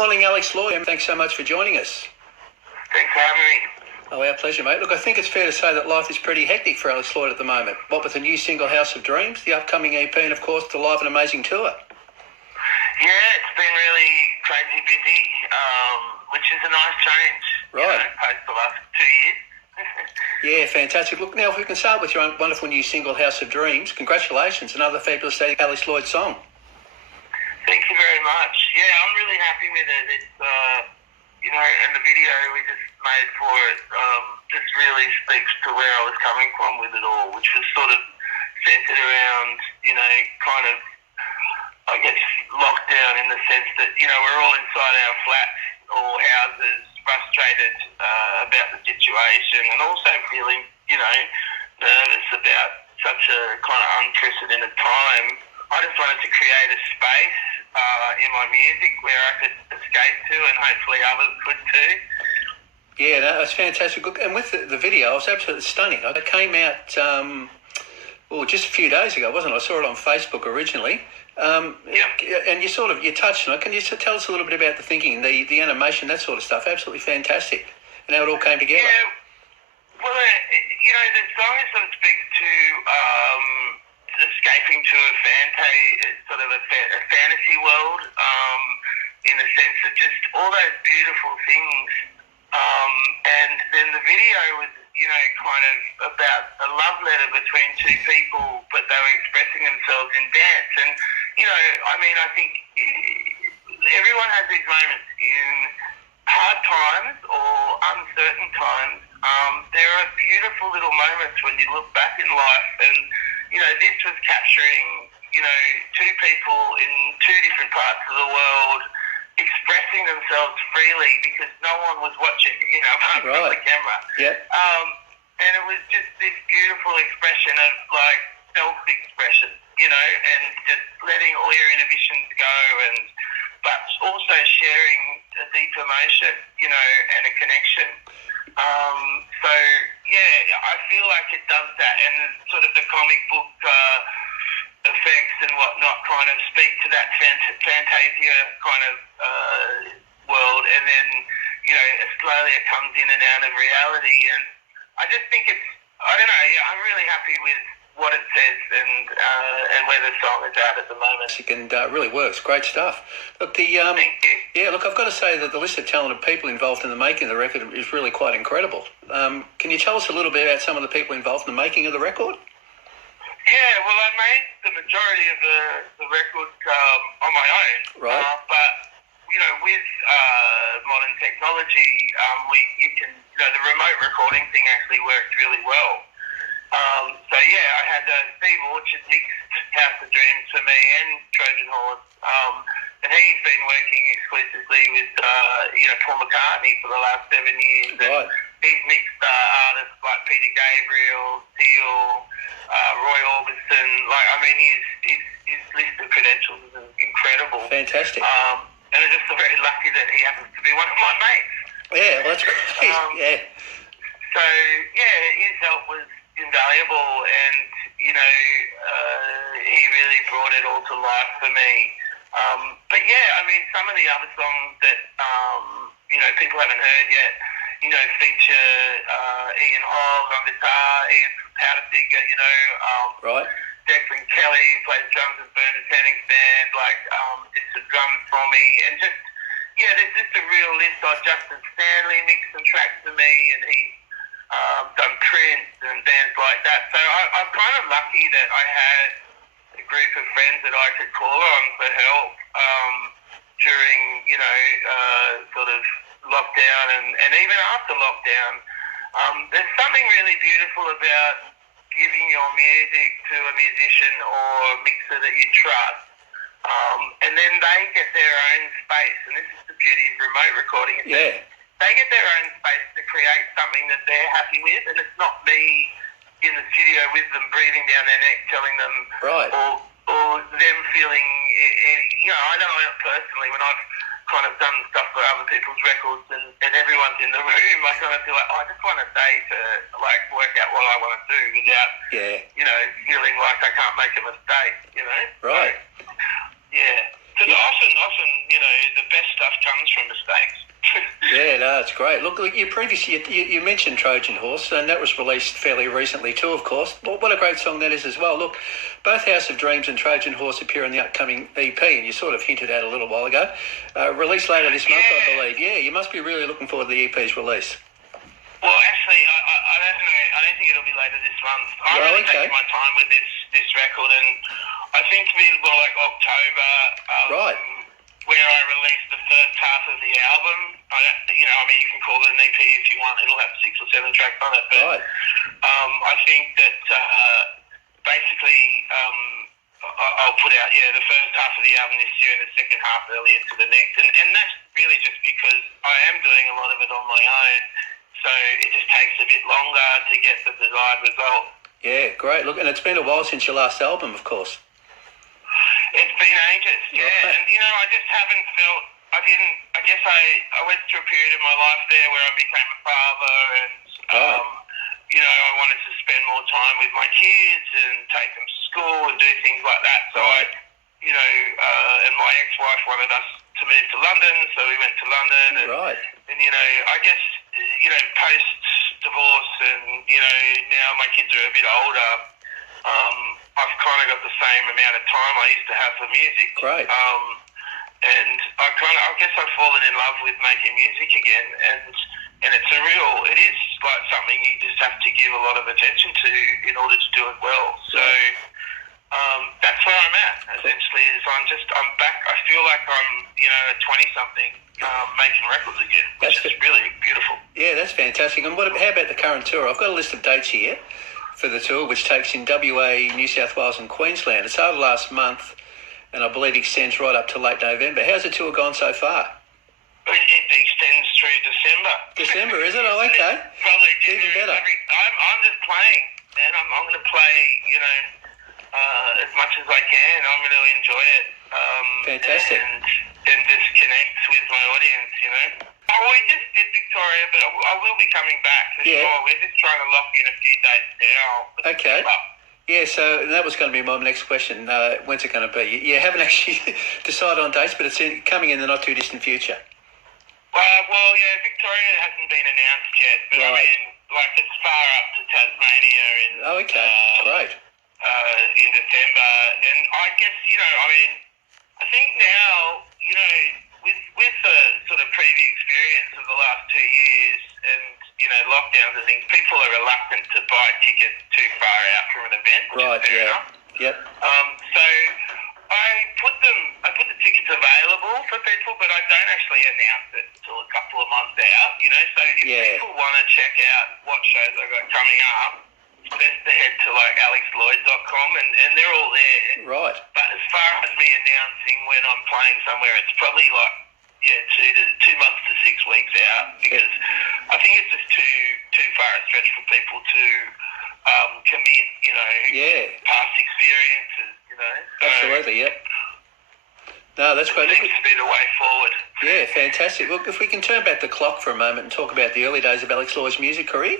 morning, Alex Lloyd. Thanks so much for joining us. Thanks for having me. Oh, our pleasure, mate. Look, I think it's fair to say that life is pretty hectic for Alex Lloyd at the moment. What with the new single House of Dreams, the upcoming EP, and of course the live and amazing tour. Yeah, it's been really crazy busy, which is a nice change. Right. Post the last 2 years. Yeah, fantastic. Look, now if we can start with your own wonderful new single House of Dreams, congratulations, another fabulous Alex Lloyd song. Thank you very much. Yeah, I'm really happy with it. It's, and the video we just made for it just really speaks to where I was coming from with it all, which was sort of centered around, kind of, I guess, lockdown in the sense that, we're all inside our flats or houses, frustrated about the situation and also feeling, nervous about such a kind of unprecedented time. I just wanted to create a space in my music where I could escape to, and hopefully others could too. Yeah, no, that's fantastic. Look, and with the video, it was absolutely stunning. It came out, just a few days ago, wasn't it? I saw it on Facebook originally. And you touched on it. Can you tell us a little bit about the thinking, the animation, that sort of stuff? Absolutely fantastic. And how it all came together. Yeah, well, the song sort of speaks to escaping to a fantasy world, in the sense of just all those beautiful things. And then the video was, kind of about a love letter between two people, but they were expressing themselves in dance. And, I think everyone has these moments in hard times or uncertain times. There are beautiful little moments when you look back in life, and, this was capturing, two people in two different parts of the world expressing themselves freely because no one was watching, apart from the camera. Yep. And it was just this beautiful expression of, like, self-expression, and just letting all your inhibitions go, but also sharing a deep emotion, and a connection. I feel like it does that, and sort of the comic book effects and whatnot kind of speak to that fantasia kind of world, and then, Australia comes in and out of reality, and I just think it's, I'm really happy with what it says and where the song is at the moment. And really works. Great stuff. Look, Thank you. Yeah, look, I've got to say that the list of talented people involved in the making of the record is really quite incredible. Can you tell us a little bit about some of the people involved in the making of the record? Yeah, well, I made the majority of the record on my own. Right. But, with modern technology, the remote recording thing actually worked really well. I had Steve Orchard mixed House of Dreams for me and Trojan Horse. And he's been working exclusively with, Paul McCartney for the last 7 years. Right. And he's mixed artists like Peter Gabriel, Seal, Roy Orbison. His list of credentials is incredible. Fantastic. And I'm just very lucky that he happens to be one of my mates. Yeah, well, that's great. Yeah. So, his help was invaluable, and, he really brought it all to life for me. Some of the other songs that, people haven't heard yet, feature Ian Hogg on guitar, Ian from Powderfinger, Right. Declan Kelly plays drums in Bernard Henning's band, did some drums for me, and there's just a real list. Justin Stanley mixed some tracks for me, and he's done Prince and bands like that. So I'm kind of lucky that I had a group of friends that I could call on for help during, sort of lockdown and even after lockdown. There's something really beautiful about giving your music to a musician or mixer that you trust, and then they get their own space, and this is the beauty of remote recording. They get their own space to create something that they're happy with, and it's not me in the studio with them breathing down their neck telling them, right, or them feeling, I know personally when I've kind of done stuff for other people's records and everyone's in the room, I kind of feel like, I just want a day to work out what I want to do without, feeling like I can't make a mistake, Right. So, Because often, the best stuff comes from mistakes. Yeah, no, it's great. Look, you previously you mentioned Trojan Horse, and that was released fairly recently too, of course. What a great song that is as well. Look, both House of Dreams and Trojan Horse appear in the upcoming EP, and you sort of hinted at a little while ago. Released later this month, I believe. Yeah, you must be really looking forward to the EP's release. Well, actually, I don't know. I don't think it'll be later this month. I'm really taking my time with this record, and I think it'll be more like October. Right. Where I release the first half of the album. You can call it an EP if you want. It'll have 6 or 7 tracks on it. But right. I think that basically I'll put out the first half of the album this year and the second half early into the next. And that's really just because I am doing a lot of it on my own. So it just takes a bit longer to get the desired result. Yeah, great. Look, and it's been a while since your last album, of course. It's been ages, yeah. Right. And, I just haven't felt... I guess I went through a period of my life there where I became a father and, I wanted to spend more time with my kids and take them to school and do things like that. So and my ex-wife wanted us to move to London, so we went to London. And, and I guess, post-divorce and, now my kids are a bit older, I've kind of got the same amount of time I used to have for music. Great. And I guess I've fallen in love with making music again, and it is like something you just have to give a lot of attention to in order to do it well. So that's where I'm at, essentially, is I'm back. I feel like I'm, a 20-something making records again, which is really beautiful. Yeah, that's fantastic. And how about the current tour? I've got a list of dates here for the tour, which takes in WA, New South Wales and Queensland. It started last month, and I believe extends right up to late November. How's the tour gone so far? It extends through December. December, is it? Oh, okay. Probably even better. I'm just playing, man. I'm going to play, as much as I can. I'm going to enjoy it. Fantastic. And just connect with my audience, we just did Victoria, but I will be coming back for sure. We're just trying to lock in a few dates now. Okay. Yeah, so that was going to be my next question. When's it going to be? You haven't actually decided on dates, but it's coming in the not-too-distant future. Victoria hasn't been announced yet, but it's far up to Tasmania in great. In December. And I guess, I think now, with the sort of preview experience of the last 2 years and, lockdowns and things, people are reluctant to buy tickets too far out from an event. Right, yeah. Yep. So I put the tickets available for people, but I don't actually announce it until a couple of months out, so if people want to check out what shows I've got coming up, it's best to head to alexlloyd.com and they're all there. Right. But as far as me announcing when I'm playing somewhere, it's probably 2 months to 6 weeks out, because I think it's just too far a stretch for people to commit, past experiences, Absolutely, yep. No, that's great. It seems to be the way forward. Yeah, fantastic. Look, if we can turn back the clock for a moment and talk about the early days of Alex Lloyd's music career.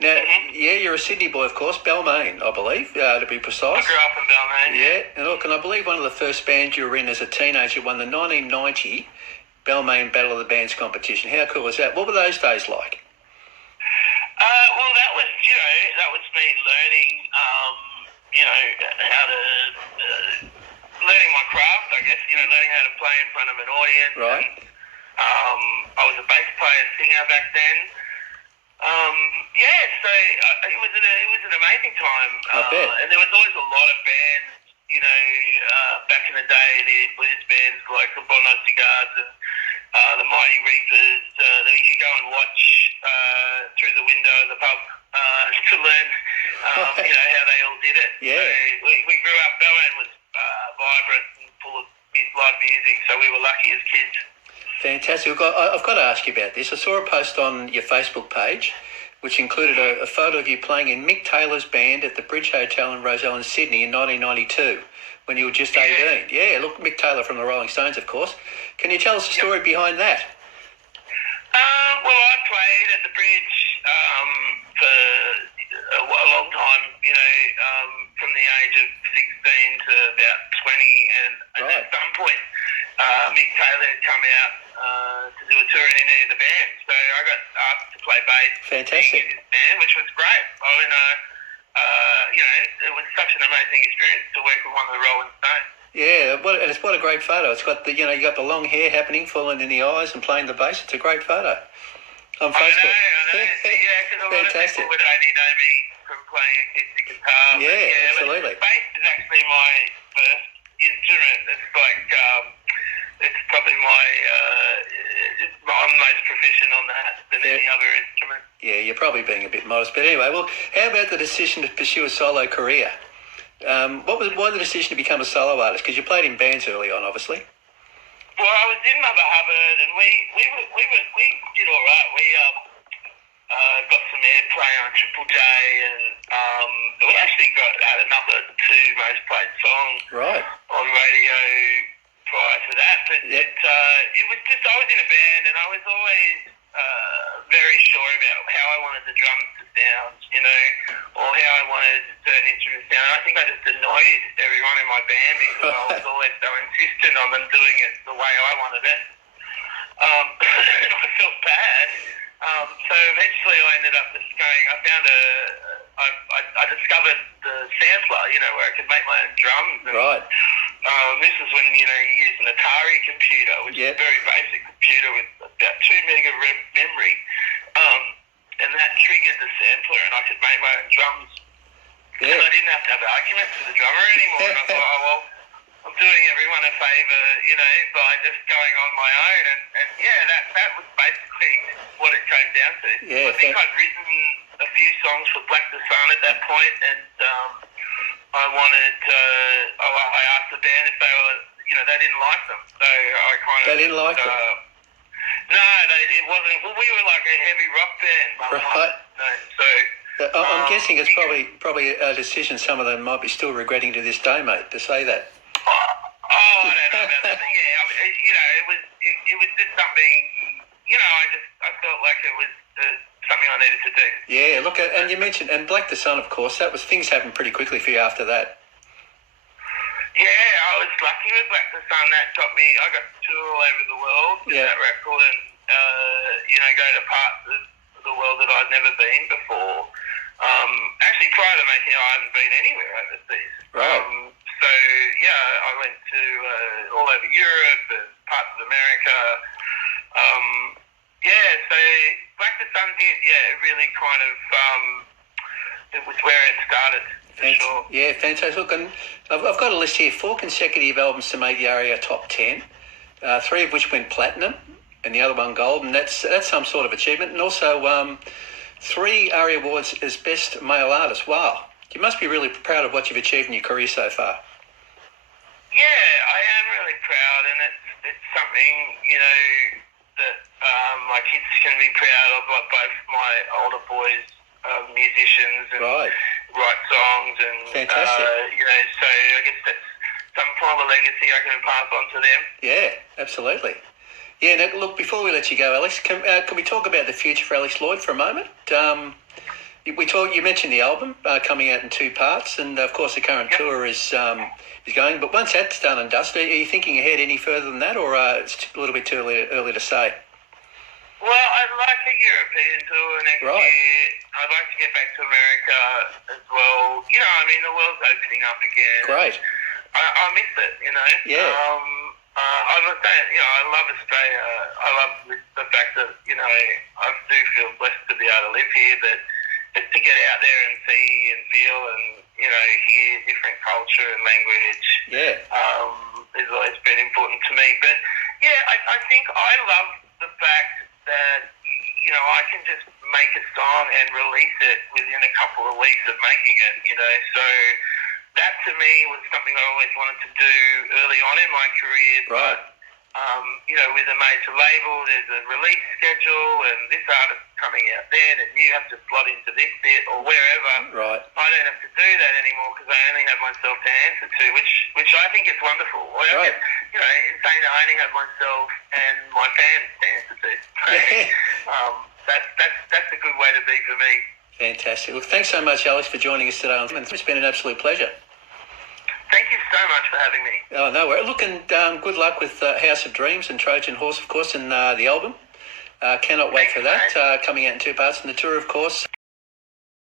Now, you're a Sydney boy, of course, Balmain, I believe, to be precise. I grew up in Balmain. Yeah, and look, and I believe one of the first bands you were in as a teenager won the 1990 Balmain Battle of the Bands competition. How cool was that? What were those days like? Well, that was me learning, how to... learning my craft, I guess, learning how to play in front of an audience. Right. I was a bass player, singer back then. So it was an amazing time. I bet. And there was always a lot of bands, back in the day, the blues bands like the Bono Cigars and the Mighty Reapers, that you could go and watch through the window of the pub to learn, how they all did it. Yeah. So we grew up, Balmain was vibrant and full of live music, so we were lucky as kids. Fantastic. I've got to ask you about this. I saw a post on your Facebook page which included a photo of you playing in Mick Taylor's band at the Bridge Hotel in Rozelle in Sydney in 1992 when you were just 18. Yeah, look, Mick Taylor from the Rolling Stones, of course. Can you tell us the story behind that? Well, I played at the Bridge for a long time, from the age of 16 to about 20, and at some point Mick Taylor had come out to do a tour in any of the band, so I got asked to play bass. Fantastic. In his band, which was great. I mean, it was such an amazing experience to work with one of the Rolling Stones. Yeah, what a great photo. It's got you got the long hair happening, falling in the eyes, and playing the bass. It's a great photo on Facebook. I know. Yeah, because a lot of people would only know me from playing acoustic guitar. Yeah, absolutely. Bass is actually my first instrument. It's like it's probably I'm most proficient on that than any other instrument. Yeah, you're probably being a bit modest, but anyway. Well, how about the decision to pursue a solo career? Why the decision to become a solo artist? Because you played in bands early on, obviously. Well, I was in Mother Hubbard, and we did all right. We got some airplay on Triple J, and we actually had another 2 most played songs on radio prior to that. But it was just I was in a band, and I was always very sure about how I wanted the drums to sound, or how I wanted certain instruments to sound. I think I just annoyed everyone in my band because I was always so insistent on them doing it the way I wanted it. And I felt bad. So eventually I ended up just going, I discovered the sampler, where I could make my own drums. And, this is when, you use an Atari computer, which is a very basic computer with about 2 meg of memory. And that triggered the sampler, and I could make my own drums. Yeah. And I didn't have to have arguments with the drummer anymore. And I thought, I'm doing everyone a favour, by just going on my own. And that was basically what it came down to. Yeah, I think I'd written a few songs for Black the Sun at that point, and I wanted, I asked the band if they were, they didn't like them. So I kind of... They didn't like them? No, it wasn't. Well, we were like a heavy rock band. Right. I'm guessing it's probably a decision some of them might be still regretting to this day, mate, to say that. I don't know about that. Yeah, it was just something. I felt like it was something I needed to do. Yeah, look, and you mentioned Black the Sun, of course. Things happened pretty quickly for you after that. Yeah, I was lucky with Black the Sun. That got me. I got to tour all over the world with that record, and go to parts of the world that I'd never been before. Actually, prior to making it, I hadn't been anywhere overseas. Right. So I went to all over Europe and parts of America. So Black the Sun did. It really kind of it was where it started. Sure. Yeah, fantastic. Look, and I've got a list here: 4 consecutive albums to make the ARIA top 10, 3 of which went platinum, and the other one gold, and that's some sort of achievement. And also 3 ARIA awards as best male artist. Wow, you must be really proud of what you've achieved in your career so far. Yeah, I am really proud, and it's something that my kids can be proud of. Like both my older boys, musicians, and write songs, and fantastic. So I guess that's some form of legacy I can pass on to them. Yeah, absolutely. Yeah, now, look, before we let you go, Alex, can we talk about the future for Alex Lloyd for a moment? You mentioned the album coming out in 2 parts, and of course the current tour is going. But once that's done and dusted, are you thinking ahead any further than that, or it's a little bit too early to say? Well, I'd like a European tour next year. I'd like to get back to America as well. The world's opening up again. Great. I miss it, Yeah. I was saying, I love Australia. I love the fact that, I do feel blessed to be able to live here, but just to get out there and see and feel and, hear different culture and language has always been important to me. But, I think I love the fact that, I can just make a song and release it within a couple of weeks of making it, So that to me was something I always wanted to do early on in my career. Right. But, with a major label, there's a release schedule and this artist's coming out then and you have to slot into this bit or wherever. Right. I don't have to do that anymore because I only have myself to answer to, which I think is wonderful. Right. In saying that I only have myself and my fans to answer to. That's a good way to be for me. Fantastic. Look, thanks so much, Alex, for joining us today. It's been an absolute pleasure. Thank you so much for having me. Oh, no worries. Look, and good luck with House of Dreams and Trojan Horse, of course, and the album. Cannot wait for that. Coming out in 2 parts, and the tour, of course.